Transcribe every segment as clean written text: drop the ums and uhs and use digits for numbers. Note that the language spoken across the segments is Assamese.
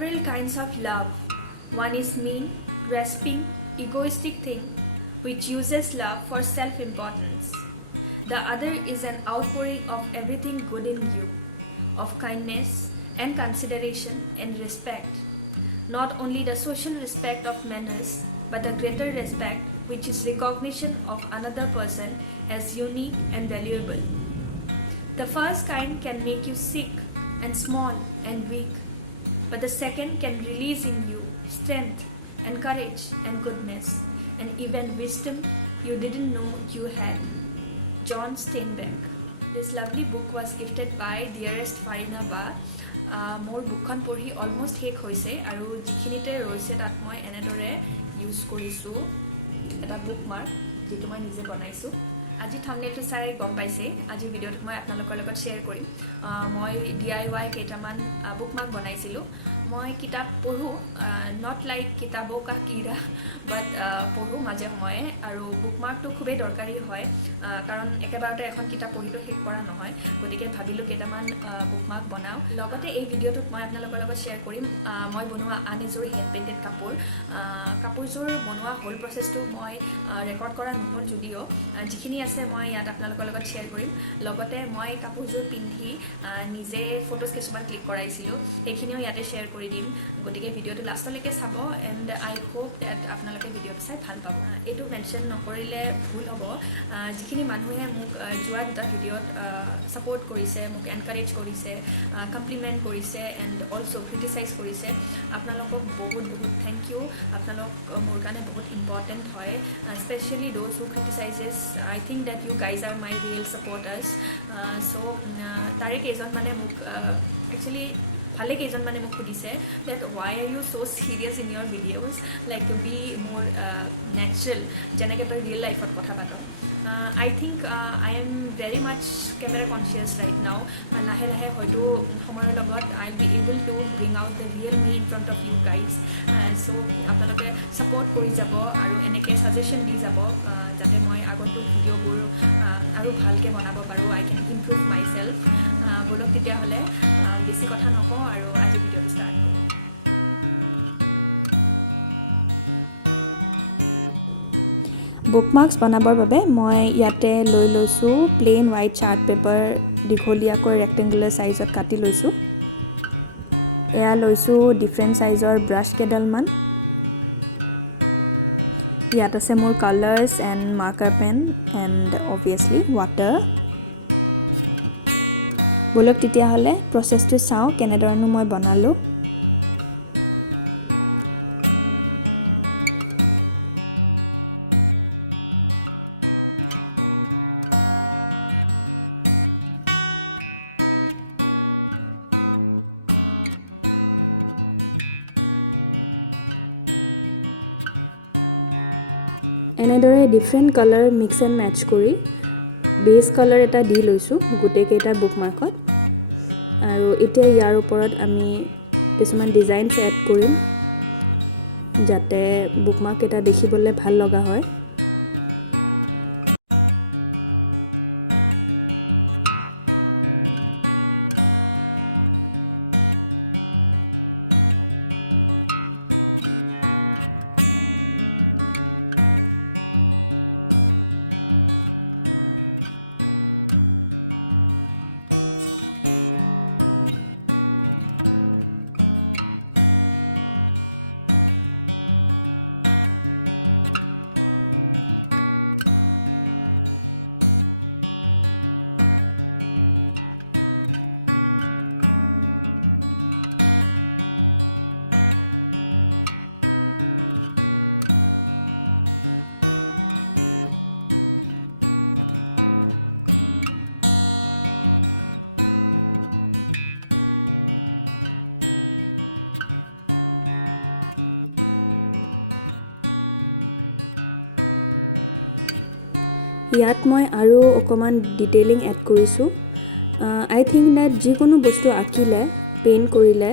several kinds of love. One is mean, grasping, egoistic thing, which uses love for self-importance. The other is an outpouring of everything good in you, of kindness and consideration and respect. Not only the social respect of manners, but the greater respect which is recognition of another person as unique and valuable. The first kind can make you sick and small and weak, but the second can release in you strength and courage and goodness and even wisdom you didn't know you had. John Steinbeck. This lovely book was gifted by dearest Farina Ba. More bookখন পঢ়ি অলমোষ্ট শেষ হৈছে আৰু যিখিনিতে ৰৈছে তাত মই এনেদৰে ইউজ কৰিছোঁ এটা বুকমাৰ্ক যেটো মই নিজে বনাইছোঁ আজি থাম্বনেইলটো চাই গম পাইছে আজি ভিডিঅ'টো মই আপোনালোকৰ লগত শ্বেয়াৰ কৰিম মই DIY কেইটামান বুকমাৰ্ক বনাইছিলোঁ মই কিতাপ পঢ়ো নট লাইক কিতাবো কা কিৰা বাট পঢ়ো মাজে মই আৰু বুকমাৰ্কটো খুবেই দৰকাৰী হয় কাৰণ একেবাৰতে এখন কিতাপ পঢ়িটো শেষ কৰা নহয় গতিকে ভাবিলোঁ কেইটামান বুকমাৰ্ক বনাওঁ লগতে এই ভিডিঅ'টোত মই আপোনালোকৰ লগত শ্বেয়াৰ কৰিম মই বনোৱা আন এযোৰ হেণ্ড পেইণ্টেড কাপোৰযোৰ বনোৱা হোল প্ৰচেছটো মই ৰেকৰ্ড কৰা নহ'ল যদিও যিখিনি আছে মই ইয়াত আপোনালোকৰ লগত শ্বেয়াৰ কৰিম লগতে মই কাপোৰযোৰ পিন্ধি নিজে ফটোজ কিছুমান ক্লিক কৰাইছিলোঁ সেইখিনিও ইয়াতে শ্বেয়াৰ কৰি দিম গতিকে ভিডিঅ'টো লাষ্টলৈকে চাব এণ্ড আই হোপ ডেট আপোনালোকে ভিডিঅ'টো চাই ভাল পাব এইটো মেনশ্যন নকৰিলে ভুল হ'ব যিখিনি মানুহে মোক যোৱা দুটা ভিডিঅ'ত ছাপোৰ্ট কৰিছে মোক এনকাৰেজ কৰিছে কমপ্লিমেণ্ট কৰিছে এণ্ড অলছ' ক্ৰিটিচাইজ কৰিছে আপোনালোকক বহুত বহুত থেংক ইউ আপোনালোক মোৰ কাৰণে বহুত ইম্পৰ্টেণ্ট হয় specially those who criticizes I think that you guys are my real supporters so' তাৰে কেইজন মানে মোক একচুৱেলি ভালে কেইজন মানে মোক সুধিছে that why are you so' serious in your videos like to be more natural যেনেকৈ তই ৰিয়েল লাইফত কথা পাত I think I am very much camera conscious right now লাহে লাহে হয়তো সময়ৰ লগত I be able to bring out the real me in front of you guys so' আপোনালোকে ছাপোৰ্ট কৰি যাব আৰু এনেকৈ ছাজেশ্যন দি যাব যাতে মই আগন্তুক ভিডিঅ'বোৰ আৰু ভালকৈ বনাব পাৰোঁ I can improve my self বলক তেতিয়াহ'লে বেছি কথা নকওঁ আৰু আজি ভিডিঅ'টো ষ্টাৰ্ট বুকমাৰ্কছ বনাবৰ বাবে মই ইয়াতে লৈ লৈছোঁ প্লেইন হোৱাইট চাৰ্ট পেপাৰ দীঘলীয়াকৈ ৰেক্টেংগুলাৰ চাইজত কাটি লৈছোঁ এয়া লৈছোঁ ডিফাৰেণ্ট চাইজৰ ব্ৰাছ কেইডালমান ইয়াত আছে মোৰ colours and marker pen and obviously water বলক তেতিয়াহ'লে প্ৰচেছটো চাওঁ কেনেধৰণে মই বনালোঁ এনেদৰে different colour mix and match কৰি বেছ কালাৰ এটা দি লৈছোঁ গোটেইকেইটা বুকমাৰ্কত আৰু এতিয়া ইয়াৰ ওপৰত আমি কিছুমান ডিজাইনছ এড কৰিম যাতে বুকমাৰ্ক এটা দেখিবলৈ ভাল লগা হয় ইয়াত মই আৰু অকণমান ডিটেইলিং এড কৰিছোঁ আই থিংক ডেট যিকোনো বস্তু আঁকিলে পেইণ্ট কৰিলে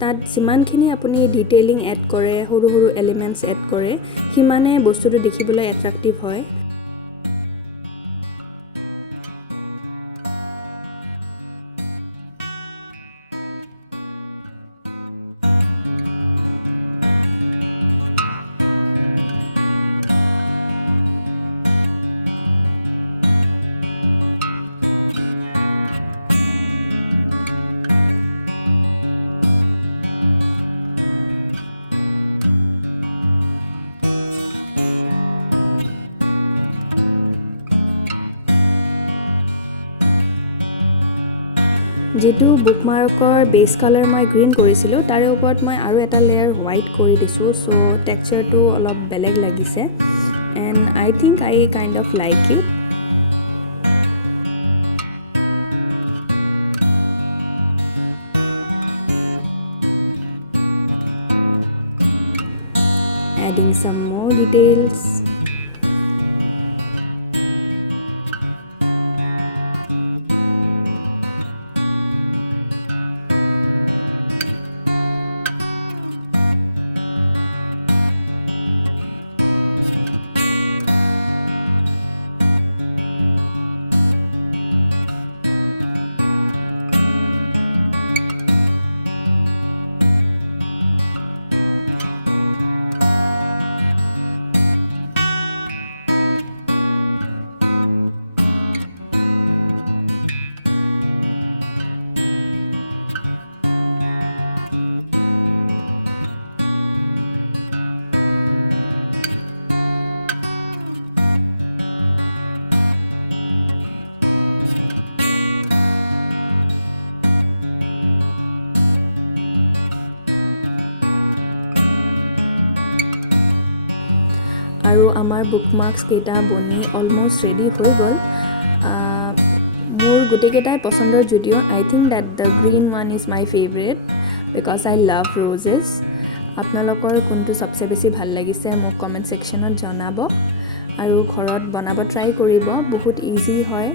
তাত যিমানখিনি আপুনি ডিটেইলিং এড কৰে সৰু সৰু এলিমেণ্টছ এড কৰে সিমানে বস্তুটো দেখিবলৈ এট্ৰাক্টিভ হয় যেটো বুকমাৰ্কৰ বেস কালাৰ মই গ্ৰীন কৰিছিলো তাৰে ওপৰত মই আৰু এটা লেয়াৰ হোৱাইট কৰি দিছো সো টেক্সচাৰটো অলপ বেলেগ লাগিছে and I think I kind of like it. Adding some more details. আৰু আমাৰ বুকমাৰ্কস কেইটা বনি অলমোস্ট ৰেডি হৈ গল মোৰ গুটে কেইটাই পছন্দৰ যদিও I think that the green one is my favorite because I love roses আপোনালোকৰ কোনটো সবচে বেছি ভাল লাগিছে মোক কমেন্ট সেকশনত জনাব আৰু ঘৰত বনাব ট্ৰাই কৰিব বহুত ইজি হয়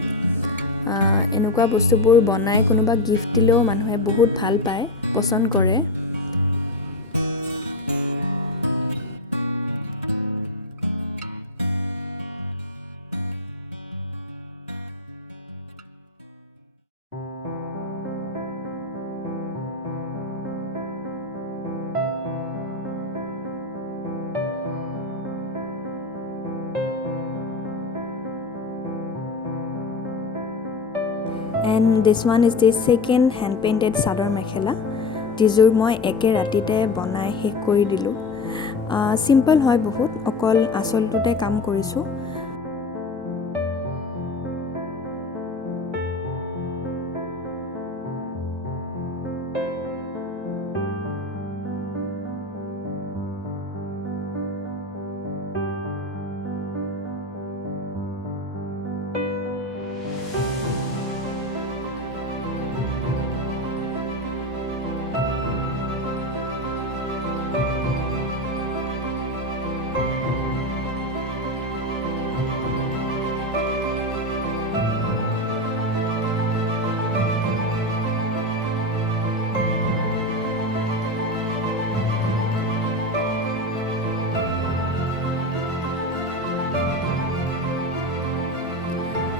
এনেকুৱা বস্তুবোৰ বনাই কোনোবা গিফট দিলেও মানুহে বহুত ভাল পায় পছন্দ কৰে And this one is the second hand painted sador mekhela jijur moi eke ratite banai hek kori dilu simple hoy bahut okol asol tute kam korisu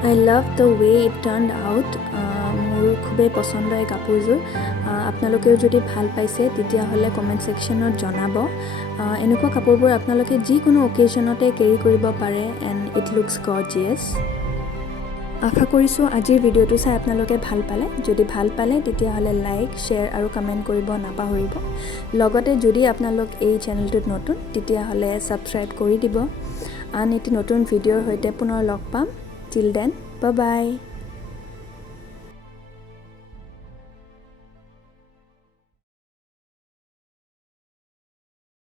I love the way it turned out. মোৰ খুবে পছন্দ এই কাপোৰযোৰ আপোনালোকেও যদি ভাল পাইছে তেতিয়া হলে কমেন্ট সেকশনত জনাব এনেকুৱা কাপোৰবোৰ আপোনালোকে যি কোনো অকেশনতে কেৰি কৰিব পাৰে and it looks gorgeous আশা কৰিছো আজিৰ ভিডিওটো চাই আপোনালোকে ভাল পালে যদি ভাল পালে তেতিয়া হলে লাইক শেয়াৰ আৰু কমেন্ট কৰিব নাপাহৰিব লগতে যদি আপোনালোক এই চেনেলটোত নতুন তেতিয়া হলে সাবস্ক্ৰাইব কৰি দিব আন এটি নতুন ভিডিওৰ হৈতে পুনৰ লগ পাম till then bye bye